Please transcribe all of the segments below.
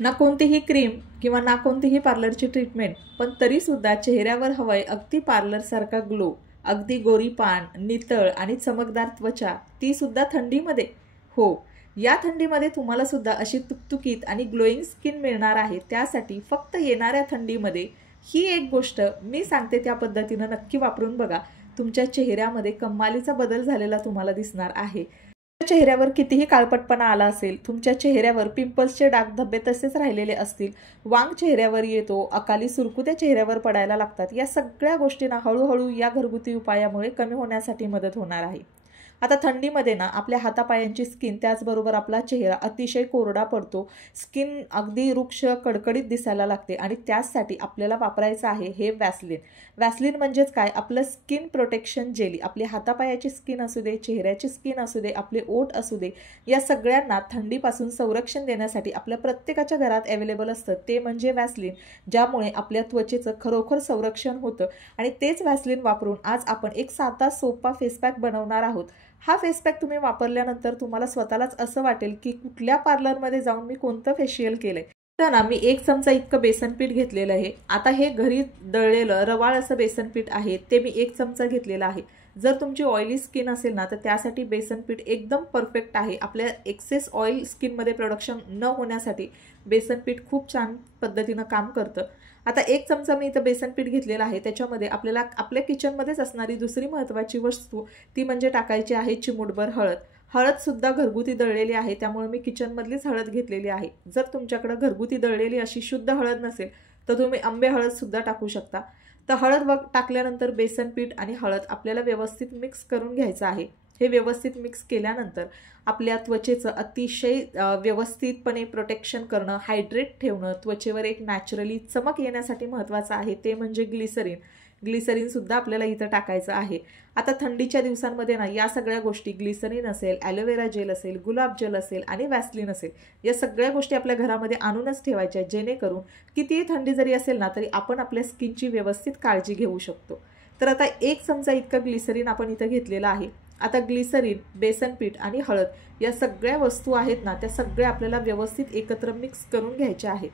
ना कोणतीही क्रीम किंवा ना कोणतीही पार्लरची ट्रीटमेंट, पण तरीसुद्धा चेहऱ्यावर हवंय अगदी पार्लरसारखा ग्लो, अगदी गोरीपान, नितळ आणि चमकदार त्वचा, ती सुद्धा थंडीमध्ये. हो, या थंडीमध्ये तुम्हाला सुद्धा अशी तुकतुकीत आणि ग्लोईंग स्किन मिळणार आहे. त्यासाठी फक्त येणाऱ्या थंडीमध्ये ही एक गोष्ट मी सांगते त्या पद्धतीनं नक्की वापरून बघा. तुमच्या चेहऱ्यामध्ये कमालीचा बदल झालेला तुम्हाला दिसणार आहे. चेहऱ्यावर कितीही काळपटपणा आला असेल, तुमच्या चेहऱ्यावर पिंपल्सचे डाग धब्बे तसेच राहिलेले असतील, वांग चेहऱ्यावर येतो, अकाली सुरकुत्या चेहऱ्यावर पडायला लागतात, या सगळ्या गोष्टींना हळूहळू या घरगुती उपायामुळे कमी होण्यासाठी मदत होणार आहे. आता थंडीमध्ये ना आपल्या हातापायांची स्किन त्याचबरोबर आपला चेहरा अतिशय कोरडा पडतो, स्किन अगदी रुक्ष कडकडीत दिसायला लागते आणि त्याचसाठी आपल्याला वापरायचं आहे हे वॅसलीन. वॅसलीन म्हणजेच काय, आपलं स्किन प्रोटेक्शन जेली. आपली हातापायाची स्किन असू दे, चेहऱ्याची स्किन असू दे, आपले ओठ असू दे, या सगळ्यांना थंडीपासून संरक्षण देण्यासाठी आपल्या प्रत्येकाच्या घरात अवेलेबल असतं ते म्हणजे वॅसलीन, ज्यामुळे आपल्या त्वचेचं खरोखर संरक्षण होतं. आणि तेच वॅसलीन वापरून आज आपण एक साधा सोपा फेसपॅक बनवणार आहोत. हा फेसपॅक तुम्ही वापरल्यानंतर तुम्हाला स्वतःलाच असं वाटेल की कुठल्या पार्लरमध्ये जाऊन मी कोणतं फेशियल केलंय. तर ना मी 1 चमचा इतकं बेसन पीठ घेतलेलं आहे. आता हे घरी दळलेलं रवाळ असं बेसन पीठ आहे, ते मी 1 चमचा घेतलेलं आहे. जर तुमची ऑइली स्किन असेल ना तर त्यासाठी बेसन पीठ एकदम परफेक्ट आहे. आपल्या एक्सेस ऑइल स्किनमध्ये प्रोडक्शन न होण्यासाठी बेसन पीठ खूप छान पद्धतीनं काम करतं. आता 1 चमचा मी इथं बेसन पीठ घेतलेलं आहे. त्याच्यामध्ये आपल्याला आपल्या किचनमध्येच असणारी दुसरी महत्त्वाची वस्तू ती म्हणजे टाकायची आहे चिमूटभर हळद. हळदसुद्धा घरगुती दळलेली आहे, त्यामुळे मी किचनमधलीच हळद घेतलेली आहे. जर तुमच्याकडे घरगुती दळलेली अशी शुद्ध हळद नसेल तर तुम्ही आंबे हळदसुद्धा टाकू शकता. तर हळद टाकल्यानंतर बेसन पीठ आणि हळद आपल्याला व्यवस्थित मिक्स करून घ्यायचं आहे. हे व्यवस्थित मिक्स केल्यानंतर आपल्या त्वचेचं अतिशय व्यवस्थितपणे प्रोटेक्शन करणं, हायड्रेट ठेवणं, त्वचेवर एक नॅचरली चमक येण्यासाठी महत्त्वाचं आहे ते म्हणजे ग्लिसरीन. ग्लिसरीनसुद्धा आपल्याला इथं टाकायचं आहे. आता थंडीच्या दिवसांमध्ये ना या सगळ्या गोष्टी, ग्लिसरीन असेल, ॲलोवेरा जेल असेल, गुलाब जेल असेल आणि वॅसलीन असेल, या सगळ्या गोष्टी आपल्या घरामध्ये आणूनच ठेवायच्या, जेणेकरून कितीही थंडी जरी असेल ना तरी आपण आपल्या स्किनची व्यवस्थित काळजी घेऊ शकतो. तर आता 1 चमचा इतकं ग्लिसरीन आपण इथं घेतलेलं आहे. आता ग्लिसरीन, बेसन पीठ आणि हळद या सगळ्या वस्तू आहेत ना त्या सगळ्या आपल्याला व्यवस्थित एकत्र मिक्स करून घ्यायच्या आहेत.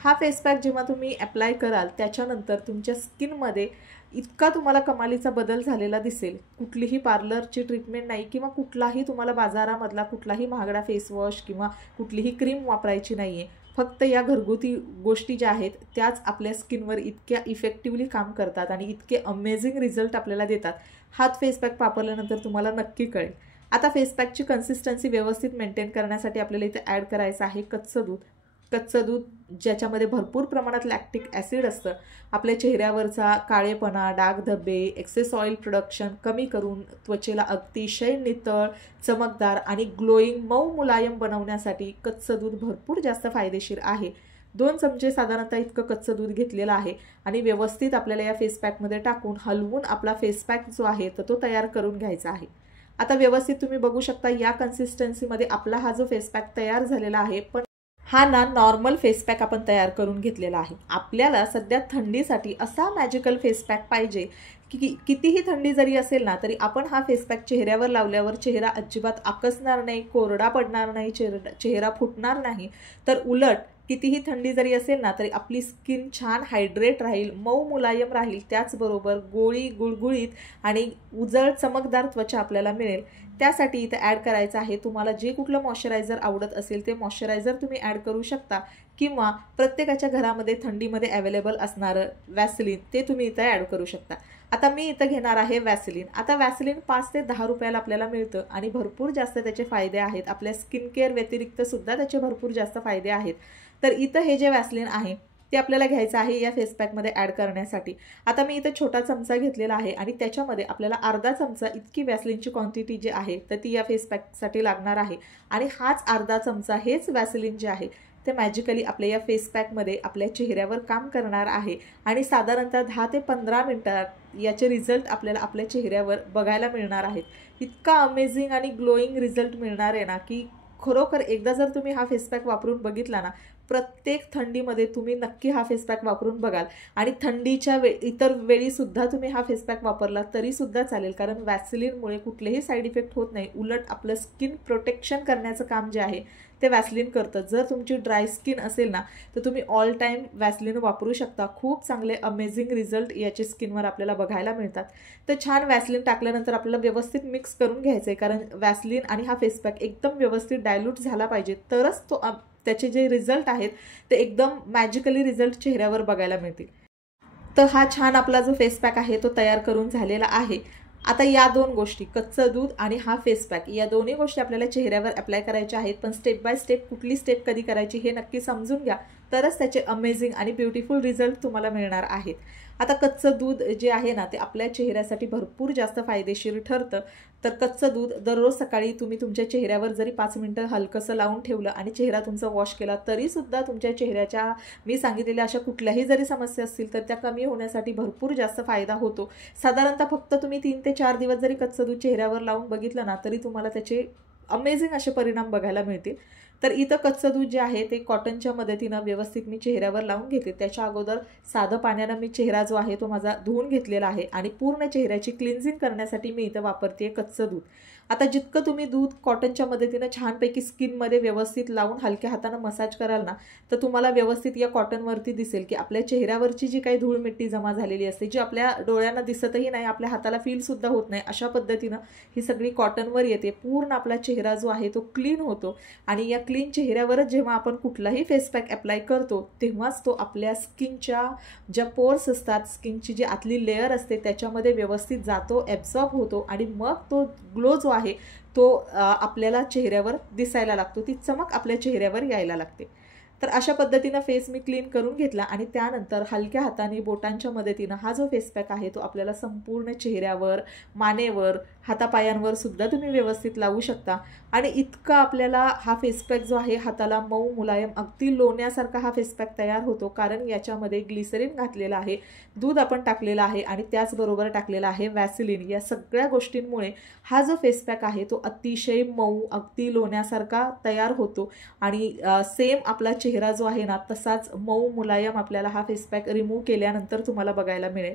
हा फेसपॅक जेव्हा तुम्ही अप्लाय कराल त्याच्यानंतर तुमच्या स्किनमध्ये इतका तुम्हाला कमालीचा बदल झालेला दिसेल. कुठलीही पार्लरची ट्रीटमेंट नाही किंवा कुठलाही तुम्हाला बाजारामधला कुठलाही महागडा फेसवॉश किंवा कुठलीही क्रीम वापरायची नाही आहे. फक्त या घरगुती गोष्टी ज्या आहेत त्याच आपल्या स्किनवर इतक्या इफेक्टिव्हली काम करतात आणि इतके अमेझिंग रिझल्ट आपल्याला देतात. हाच फेसपॅक वापरल्यानंतर तुम्हाला नक्की कळेल. आता फेसपॅकची कन्सिस्टन्सी व्यवस्थित मेंटेन करण्यासाठी आपल्याला इथे ॲड करायचं आहे कच्चं दूध. कच्चं दूध ज्याच्यामध्ये भरपूर प्रमाणात लॅक्टिक ॲसिड असतं, आपल्या चेहऱ्यावरचा काळेपणा, डाग धब्बे, एक्सेस ऑइल प्रोडक्शन कमी करून त्वचेला अतिशय नितळ, चमकदार आणि ग्लोईंग मऊ मुलायम बनवण्यासाठी कच्चं दूध भरपूर जास्त फायदेशीर आहे. 2 चमचे साधारणतः इतकं कच्चं दूध घेतलेलं आहे आणि व्यवस्थित आपल्याला या फेसपॅकमध्ये टाकून हलवून आपला फेसपॅक जो आहे तर तो तयार करून घ्यायचा आहे. आता व्यवस्थित तुम्ही बघू शकता या कन्सिस्टन्सीमध्ये आपला हा जो फेसपॅक तयार झालेला आहे. पण हा ना नॉर्मल फेसपॅक आपण तयार करून घेतलेला आहे. आपल्याला सध्या थंडीसाठी असा मॅजिकल फेसपॅक पाहिजे की कितीही थंडी जरी असेल ना तरी आपण हा फेसपॅक चेहऱ्यावर लावल्यावर चेहरा अजिबात आकसणार नाही, कोरडा पडणार नाही, चेहरा फुटणार नाही. तर उलट कितीही थंडी जरी असेल ना तरी आपली स्किन छान हायड्रेट राहील, मऊ मुलायम राहील, त्याचबरोबर गोळी गुळगुळीत आणि उजळ चमकदार त्वचा आपल्याला मिळेल. त्यासाठी इथं ॲड करायचं आहे, तुम्हाला जे कुठलं मॉइश्चरायझर आवडत असेल ते मॉइश्चरायझर तुम्ही ॲड करू शकता किंवा प्रत्येकाच्या घरामध्ये थंडीमध्ये अवेलेबल असणारं वॅसलीन ते तुम्ही इथं ॲड करू शकता. आता मी इथं घेणार आहे वॅसलीन. आता वॅसलीन 5 ते 10 रुपयाला आपल्याला मिळतं आणि भरपूर जास्त त्याचे फायदे आहेत. आपल्या स्किन केअर व्यतिरिक्त सुद्धा त्याचे भरपूर जास्त फायदे आहेत. तर इथं हे जे वॅसलीन आहे ते आपल्याला घ्यायचं आहे या फेसपॅकमध्ये ॲड करण्यासाठी. आता मी इथं छोटा चमचा घेतलेला आहे आणि त्याच्यामध्ये आपल्याला अर्धा चमचा इतकी वॅसलीनची क्वांटिटी जी आहे तर ती या फेसपॅकसाठी लागणार आहे. आणि हाच अर्धा चमचा हेच वॅसलीन जे आहे ते मॅजिकली आपल्या या फेसपॅकमध्ये आपल्या चेहऱ्यावर काम करणार आहे आणि साधारणतः 10 ते 15 मिनिटात याचे रिझल्ट आपल्याला आपल्या चेहऱ्यावर बघायला मिळणार आहेत. इतका अमेझिंग आणि ग्लोईंग रिझल्ट मिळणार आहे ना की खरोखर एकदा जर तुम्ही हा फेसपॅक वापरून बघितला ना प्रत्येक थंडीमध्ये तुम्ही नक्की हा फेसपॅक वापरून बघाल. आणि थंडीच्या इतर वेळीसुद्धा तुम्ही हा फेसपॅक वापरला तरीसुद्धा चालेल, कारण वॅसलीनमुळे कुठलेही साईड इफेक्ट होत नाही. उलट आपलं स्किन प्रोटेक्शन करण्याचं काम जे आहे ते वॅसलिन करतं. जर तुमची ड्राय स्किन असेल ना तर तुम्ही ऑल टाईम वॅसलिन वापरू शकता. खूप चांगले अमेझिंग रिझल्ट याचे स्किनवर आपल्याला बघायला मिळतात. तर छान वॅसलिन टाकल्यानंतर आपल्याला व्यवस्थित मिक्स करून घ्यायचं आहे, कारण वॅसलिन आणि हा फेस पॅक एकदम व्यवस्थित डायल्यूट झाला पाहिजे, तरच तो त्याचे जे रिझल्ट आहेत ते एकदम मॅजिकली रिझल्ट चेहऱ्यावर बघायला मिळतील. तर हा छान आपला जो फेस पॅक आहे तो तयार करून झालेला आहे. आता या दोन गोष्टी, कच्चं दूध आणि हा फेस पॅक, या दोन्ही गोष्टी आपल्याला चेहऱ्यावर अप्लाय करायच्या आहेत. पण स्टेप बाय स्टेप कुठली स्टेप कधी करायची हे नक्की समजून घ्या, तरच त्याचे अमेझिंग आणि ब्युटिफुल रिझल्ट तुम्हाला मिळणार आहेत. आता कच्चं दूध जे आहे ना ते आपल्या चेहऱ्यासाठी भरपूर जास्त फायदेशीर ठरतं. तर कच्चं दूध दररोज सकाळी तुम्ही तुमच्या चेहऱ्यावर जरी 5 मिनिटं हलकंसं लावून ठेवलं आणि चेहरा तुमचा वॉश केला तरीसुद्धा तुमच्या चेहऱ्याच्या मी सांगितलेल्या अशा कुठल्याही जरी समस्या असतील तर त्या कमी होण्यासाठी भरपूर जास्त फायदा होतो. साधारणतः फक्त तुम्ही 3 ते 4 दिवस जरी कच्चं दूध चेहऱ्यावर लावून बघितलं ना तरी तुम्हाला त्याचे अमेझिंग असे परिणाम बघायला मिळतील. तर इथं कच्चं दूध जे आहे ते कॉटनच्या मदतीनं व्यवस्थित मी चेहऱ्यावर लावून घेते. त्याच्या अगोदर साधं पाण्यानं मी चेहरा जो आहे तो माझा धुवून घेतलेला आहे आणि पूर्ण चेहऱ्याची क्लिन्झिंग करण्यासाठी मी इथं वापरते कच्चं दूध. आता जितकं तुम्ही दूध कॉटनच्या मदतीनं छानपैकी स्किनमध्ये व्यवस्थित लावून हलक्या हातानं मसाज कराल ना तर तुम्हाला व्यवस्थित या कॉटनवरती दिसेल की आपल्या चेहऱ्यावरची जी काही धूळ मिट्टी जमा झालेली असते, जी आपल्या डोळ्यांना दिसतही नाही, आपल्या हाताला फीलसुद्धा होत नाही, अशा पद्धतीनं ही सगळी कॉटनवर येते. पूर्ण आपला चेहरा जो आहे तो क्लीन होतो आणि या क्लीन चेहऱ्यावरच जेव्हा आपण कुठलाही फेस पॅक अप्लाय करतो तेव्हाच तो आपल्या स्किनच्या ज्या पोर्स असतात, स्किनची जी आतली लेअर असते त्याच्यामध्ये व्यवस्थित जातो, ॲब्सॉर्ब होतो आणि मग तो ग्लो जो आहे तो आपल्याला चेहऱ्यावर दिसायला लागतो, ती चमक आपल्या चेहऱ्यावर यायला लागते. तर अशा पद्धतीनं फेस मी क्लीन करून घेतला आणि त्यानंतर हलक्या हाताने बोटांच्या मदतीनं हा जो फेस पॅक आहे तो आपल्याला संपूर्ण चेहऱ्यावर, मानेवर, हातापायांवर सुद्धा तुम्ही व्यवस्थित लावू शकता. आणि इतका आपल्याला हा फेस पॅक जो आहे हाताला मऊ मुलायम अगदी लोण्यासारखा हा फेस पॅक तयार होतो, कारण याच्यामध्ये ग्लिसरीन घातलेलं आहे, दूध आपण टाकलेलं आहे आणि त्याचबरोबर टाकलेला आहे वॅसलिन. या सगळ्या गोष्टींमुळे हा जो फेस पॅक आहे तो अतिशय मऊ अगदी लोण्यासारखा तयार होतो आणि सेम आपला चेहरा जो आहे ना तसाच मऊ मुलायम आपल्याला हा फेस पॅक रिमूव्ह केल्यानंतर तुम्हाला बघायला मिळेल.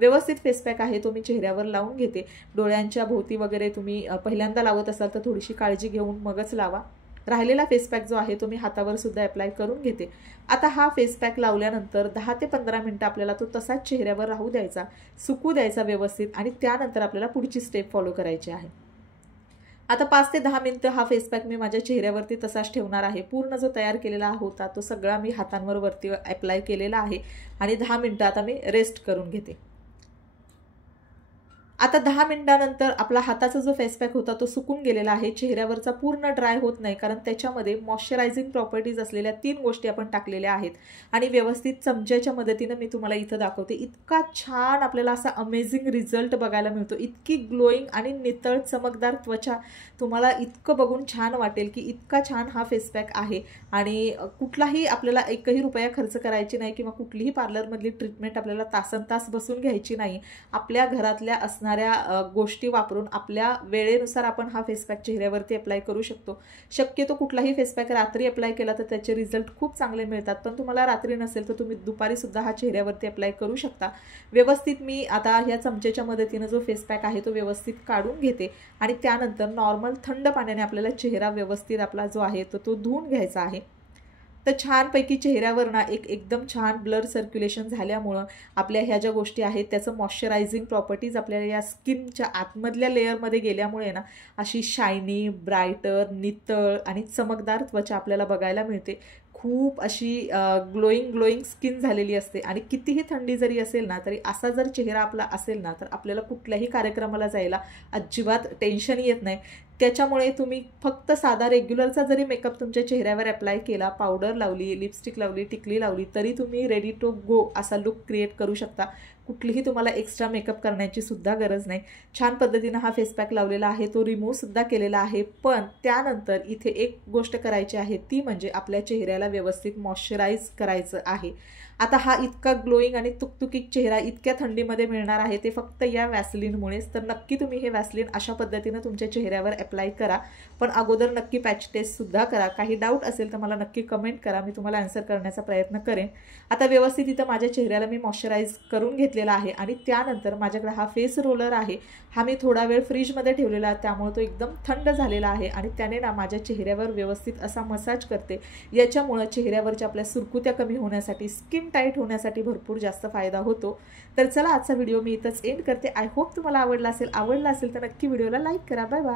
व्यवस्थित फेस पॅक आहे तो मी चेहऱ्यावर लावून घेते. डोळ्यांच्या भोवती वगैरे तुम्ही पहिल्यांदा लावत असाल तर थोडीशी काळजी घेऊन मगच लावा. राहिलेला फेस पॅक जो आहे तो मी हातावर सुद्धा अप्लाय करून घेते. आता हा फेस पॅक लावल्यानंतर 10 ते 15 मिनिटं आपल्याला तो तसाच चेहऱ्यावर राहू द्यायचा, सुकू द्यायचा व्यवस्थित आणि त्यानंतर आपल्याला पुढची स्टेप फॉलो करायची आहे. आता 5 ते 10 मिनिटं हा फेस पॅक मी माझ्या चेहऱ्यावरती तसाच ठेवणार आहे. पूर्ण जो तयार केलेला होता तो सगळा मी हातांवर वरती अप्लाय केलेला आहे आणि 10 मिनिटं आता मी रेस्ट करून घेते. आता 10 मिनिटांनंतर आपला हाताचा जो फेस पॅक होता तो सुकून गेलेला आहे. चेहऱ्यावरचा पूर्ण ड्राय होत नाही, कारण त्याच्यामध्ये मॉइश्चरायझिंग प्रॉपर्टीज असलेल्या 3 गोष्टी आपण टाकलेल्या आहेत आणि व्यवस्थित चमच्याच्या मदतीनं मी तुम्हाला इथं दाखवते. इतका छान आपल्याला असा अमेझिंग रिझल्ट बघायला मिळतो. इतकी ग्लोईंग आणि नितळ चमकदार त्वचा तुम्हाला इतकं बघून छान वाटेल की इतका छान हा फेस पॅक आहे. आणि कुठलाही आपल्याला एकही रुपया खर्च करायची नाही किंवा कुठलीही पार्लरमधली ट्रीटमेंट आपल्याला तासनतास बसून घ्यायची नाही. आपल्या घरातल्या असणाऱ्या गोष्टी वापरून आपल्या वेळेनुसार आपण हा फेस पॅक चेहऱ्यावरती अप्लाय करू शकतो. शक्यतो कुठलाही फेस पॅक रात्री अप्लाय केला तर त्याचे रिझल्ट खूप चांगले मिळतात, पण तुम्हाला रात्री नसेल तर तुम्ही दुपारी सुद्धा हा चेहऱ्यावरती अप्लाय करू शकता. व्यवस्थित मी आता ह्या चमचेच्या मदतीनं जो फेस पॅक आहे तो व्यवस्थित काढून घेते आणि त्यानंतर नॉर्मल थंड पाण्याने आपल्याला चेहरा व्यवस्थित आपला जो आहे तो धुवून घ्यायचा आहे. तर छानपैकी चेहऱ्यावर ना एकदम छान ब्लड सर्क्युलेशन झाल्यामुळं आपल्या ह्या ज्या गोष्टी आहेत त्याचं मॉइश्चरायझिंग प्रॉपर्टीज आपल्याला या स्किनच्या आतमधल्या लेअरमध्ये गेल्यामुळे ना अशी शायनी, ब्रायटर, नितळ आणि चमकदार त्वचा आपल्याला बघायला मिळते. खूप अशी ग्लोईंग स्किन झालेली असते आणि कितीही थंडी जरी असेल ना तरी असा जर चेहरा आपला असेल ना तर आपल्याला कुठल्याही कार्यक्रमाला जायला अजिबात टेन्शन येत नाही. त्याच्यामुळे तुम्ही फक्त साधा रेग्युलरचा जरी मेकअप तुमच्या चेहऱ्यावर अप्लाय केला, पावडर लावली, लिपस्टिक लावली, टिकली लावली, तरी तुम्ही रेडी टू गो असा लुक क्रिएट करू शकता. कुठलीही तुम्हाला एक्स्ट्रा मेकअप करण्याची सुद्धा गरज नाही. छान पद्धतीनं हा फेस पॅक लावलेला आहे, तो रिमूव्ह सुद्धा केलेला आहे. पण त्यानंतर इथे एक गोष्ट करायची आहे, ती म्हणजे आपल्या चेहऱ्याला व्यवस्थित मॉइश्चराईज करायचं आहे. आता हा इतका ग्लोईंग आणि तुकतुकीत चेहरा इतक्या थंडीमध्ये मिळणार आहे ते फक्त या वॅसलिनमुळेच. तर नक्की तुम्ही हे वॅसलिन अशा पद्धतीनं तुमच्या चेहऱ्यावर अप्लाय करा, पण अगोदर नक्की पॅच टेस्टसुद्धा करा. काही डाऊट असेल तर मला नक्की कमेंट करा, मी तुम्हाला आन्सर करण्याचा प्रयत्न करेन. आता व्यवस्थित इथं माझ्या चेहऱ्याला मी मॉइश्चराईज करून घेतलेला आहे आणि त्यानंतर माझ्याकडे हा फेस रोलर आहे. हा मी थोडा वेळ फ्रीजमध्ये ठेवलेला आहे, त्यामुळे तो एकदम थंड झालेला आहे आणि त्याने ना माझ्या चेहऱ्यावर व्यवस्थित असा मसाज करते. याच्यामुळे चेहऱ्यावरच्या आपल्या सुरकुत्या कमी होण्यासाठी, स्किन टाईट होण्यासाठी भरपूर जास्त फायदा होतो. तर चला, आजचा व्हिडिओ मी इथंच एंड करते. आय होप तुम्हाला आवडला असेल तर नक्की व्हिडिओला लाईक करा. Bye bye.